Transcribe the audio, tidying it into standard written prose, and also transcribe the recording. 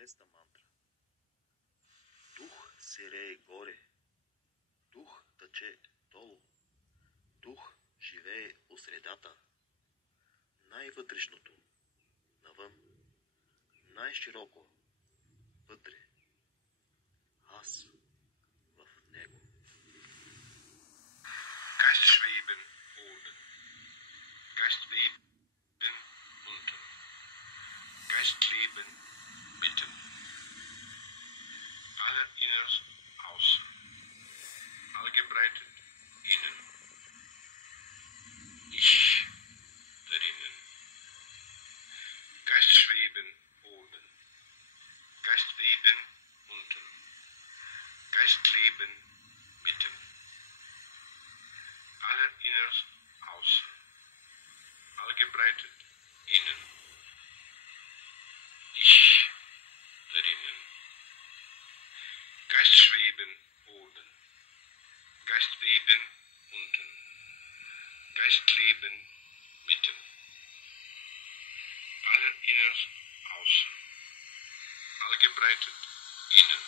Шеста мантра. Дух серее горе, дух тъче долу, дух живее у средата, най-вътрешното, навън, най-широко, вътре, аз в него. Geist schweben oben, Geist weben unten, Geist leben mitten, aller innerst außen, allgebreitet innen, ich drinnen. Geist schweben oben, Geist weben unten, Geist leben mitten, aller innerst außen, allgebreitet innen, ich drinnen. Geist schweben oben, Geist weben unten, Geist leben mitten, aller innerst außen, allgebreitet innen,